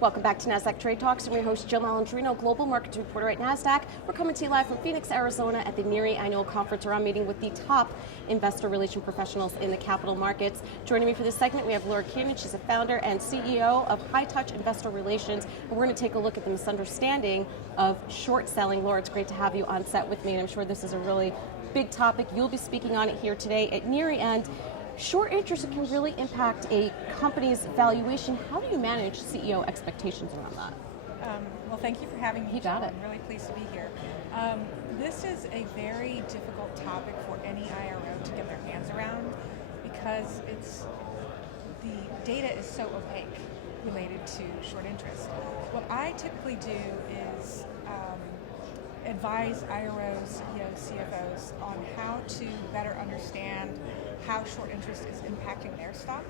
Welcome back to Nasdaq Trade Talks. I'm your host, Jill Malandrino, Global Markets Reporter at Nasdaq. We're coming to you live from Phoenix, Arizona at the NERI annual conference, where I'm meeting with the top investor relation professionals in the capital markets. Joining me for this segment, we have Laura Kiernan. She's a founder and CEO of High Touch Investor Relations. And we're going to take a look at the misunderstanding of short selling. Laura, it's great to have you on set with me, and I'm sure this is a really big topic. You'll be speaking on it here today at NERI, and short interest can really impact a company's valuation. How do you manage CEO expectations around that? Well, thank you for having me. You got it. I'm really pleased to be here. This is a very difficult topic for any IRO to get their hands around because the data is so opaque related to short interest. What I typically do is advise IROs, CEOs, CFOs on how to better understand how short interest is impacting their stock.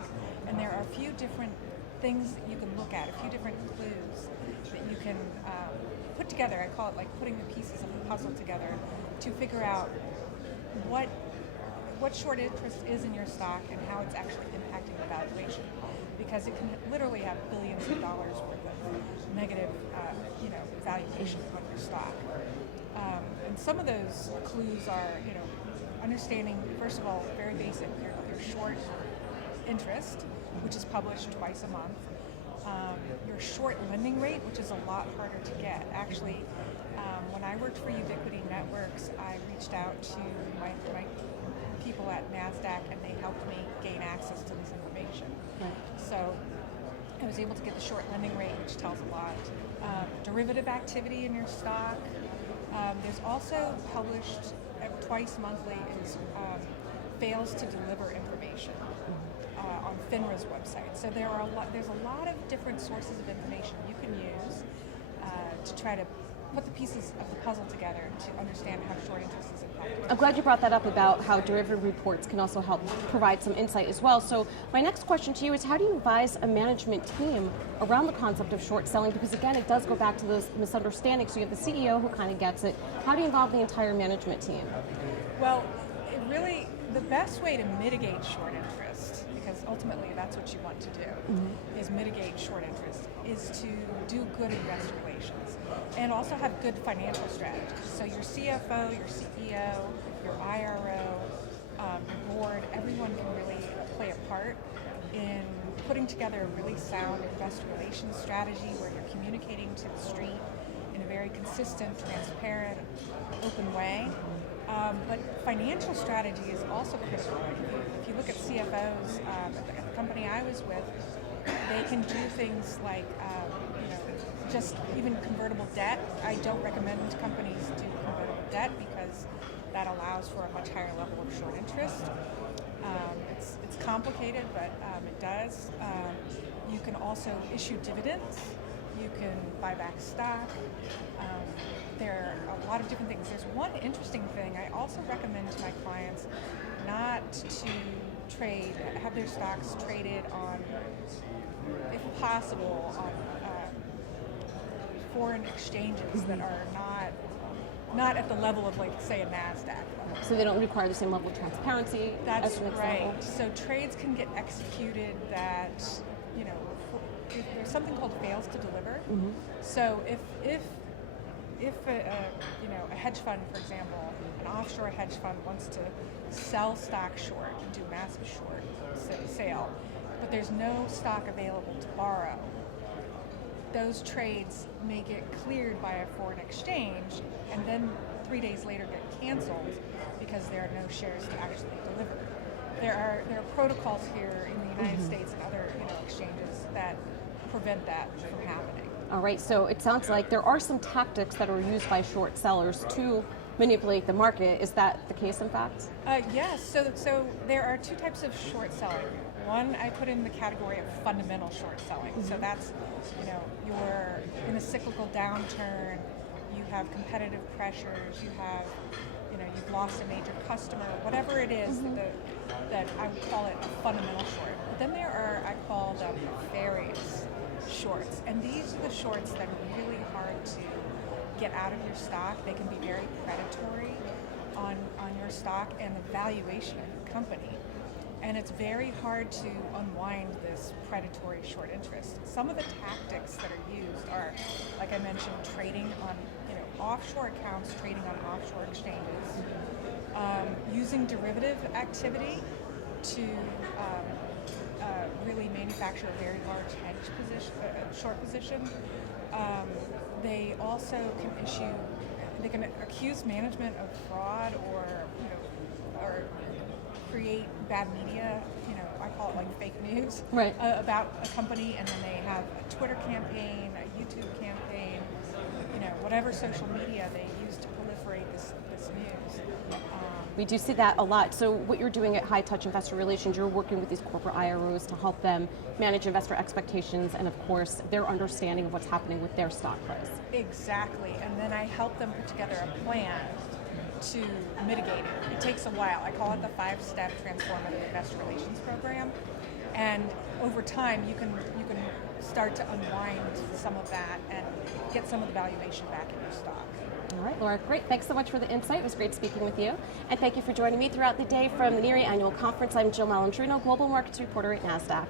And there are a few different things that you can look at, a few different clues that you can put together. I call it like putting the pieces of the puzzle together to figure out what short interest is in your stock and how it's actually impacting the valuation. Because it can literally have billions of dollars worth of negative valuation on your stock. And some of those clues are, understanding, first of all, very basic, your short interest, which is published twice a month. Your short lending rate, which is a lot harder to get. Actually, when I worked for Ubiquity Networks, I reached out to my people at Nasdaq, and they helped me gain access to this information. Right. So I was able to get the short lending rate, which tells a lot. Derivative activity in your stock. There's also published twice monthly is fails to deliver information on FINRA's website. So there's a lot of different sources of information you can use to try to put the pieces of the puzzle together to understand how short interest is impacted. I'm glad you brought that up about how derivative reports can also help provide some insight as well. So my next question to you is, how do you advise a management team around the concept of short selling? Because again, it does go back to those misunderstandings. So you have the CEO who kind of gets it. How do you involve the entire management team? Well, the best way to mitigate short interest, because ultimately that's what you want to do, is mitigate short interest, is to do good investor relations and also have good financial strategies. So your CFO, your CEO, your IRO, your board, everyone can really play a part in putting together a really sound investor relations strategy where you're communicating to the street in a very consistent, transparent, open way. But financial strategy is also critical. If you look at CFOs at the company I was with, they can do things like, just even convertible debt. I don't recommend companies do convertible debt because that allows for a much higher level of short interest. It's complicated, but it does. You can also issue dividends. You can buy back stock. There are a lot of different things. There's one interesting thing I also recommend to my clients not to have their stocks traded on, if possible, on foreign exchanges that are not at the level of, like, say, a Nasdaq level. So they don't require the same level of transparency. That's right. So trades can get executed that, there's something called fails to deliver. So if a hedge fund, for example, an offshore hedge fund wants to sell stock short and do massive short sale, but there's no stock available to borrow, those trades may get cleared by a foreign exchange and then 3 days later get canceled because there are no shares to actually deliver. There are protocols here in the United States and other exchanges that prevent that from happening. All right, so it sounds like there are some tactics that are used by short sellers to manipulate the market. Is that the case, in fact? Yes. So there are two types of short selling. One I put in the category of fundamental short selling. So that's, you're in a cyclical downturn, you have competitive pressures, you have, you've lost a major customer, whatever it is that I would call it a fundamental short. But then there are, I call them various shorts. And these are the shorts that are really hard to get out of your stock. They can be very predatory on your stock and the valuation of your company. And it's very hard to unwind this predatory short interest. Some of the tactics that are used are, like I mentioned, trading on offshore accounts, trading on offshore exchanges, using derivative activity to really manufacture a very large hedge position, short position. They also can accuse management of fraud or create bad media. I call it like fake news, right, about a company, and then they have a Twitter campaign, a YouTube campaign, whatever social media they use to proliferate this news. We do see that a lot. So what you're doing at High Touch Investor Relations, you're working with these corporate IROs to help them manage investor expectations and, of course, their understanding of what's happening with their stock price. Exactly, and then I help them put together a plan to mitigate it. It takes a while. I call it the 5-step transformative investor relations program, and over time you can start to unwind some of that and get some of the valuation back in your stock. All right, Laura, great. Thanks so much for the insight. It was great speaking with you. And thank you for joining me throughout the day from the NERI Annual Conference. I'm Jill Malandrino, Global Markets Reporter at Nasdaq.